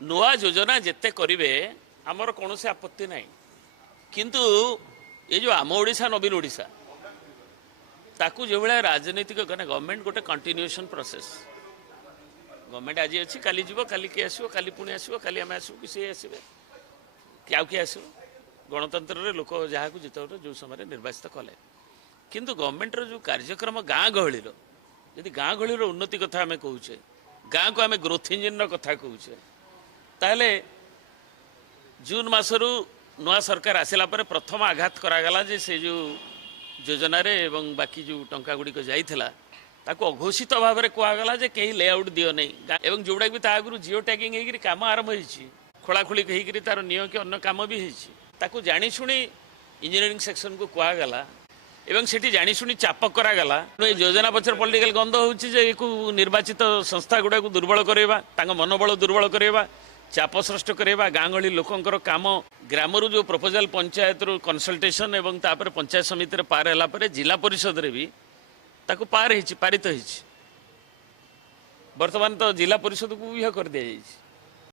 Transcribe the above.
नुआ योजना जिते करेंगे आमर कौन से आपत्ति ना किंतु ये जो आम ओडिशा नवीन ओडिशा ताकू जो भाया राजनीतिक गवर्नमेंट गोटे कंटिन्यूएशन प्रोसेस गवर्नमेंट आज अच्छी काली जीव काली किए आसो काली पुणी आसो काली आम आसू कि सी आसवे कि आउ किए आसो गणतंत्र लोक जहाँ को जिते जो समय निर्वाचित कले किंतु गवर्नमेंटर जो कार्यक्रम गाँ गहली यदि गाँ गहली उन्नति कथा आम कहे गाँ को आम ग्रोथ इंजिन कथा कहे ताहले जून मसरू नुआ सरकार आसला पर प्रथम आघात करागला जे से जो योजन एवं बाकी जो टंका गुड़िक जाइथिला ताको अघोषित भाव में कहगला जे कहीं लेआउट दियो नहीं एवं जोड़ा भी आगु जिओ टैगिंग होकर कम आरंभ होती खोलाखोली होकर तार नियो कि अन्य कम भी होती जानी शुणी इंजीनियरिंग सेक्शन को कहगला एवं सेठी जानी शुणी चाप करागला योजना पचर पॉलिटिकल गंध हो निर्वाचित संस्था गुड़ा दुर्बल करवा मनोबल दुर्बल करवा चाप सृष्ट करवा गाँ गहली लोकंर काम ग्रामर जो प्रपोजाल पंचायत रू कनसल्टेशन एवं तापर पंचायत समिति पार है जिला परिषद रे भी ताको पार पारित हो बर्तमान तो जिला परिषद को यह कर दि जाए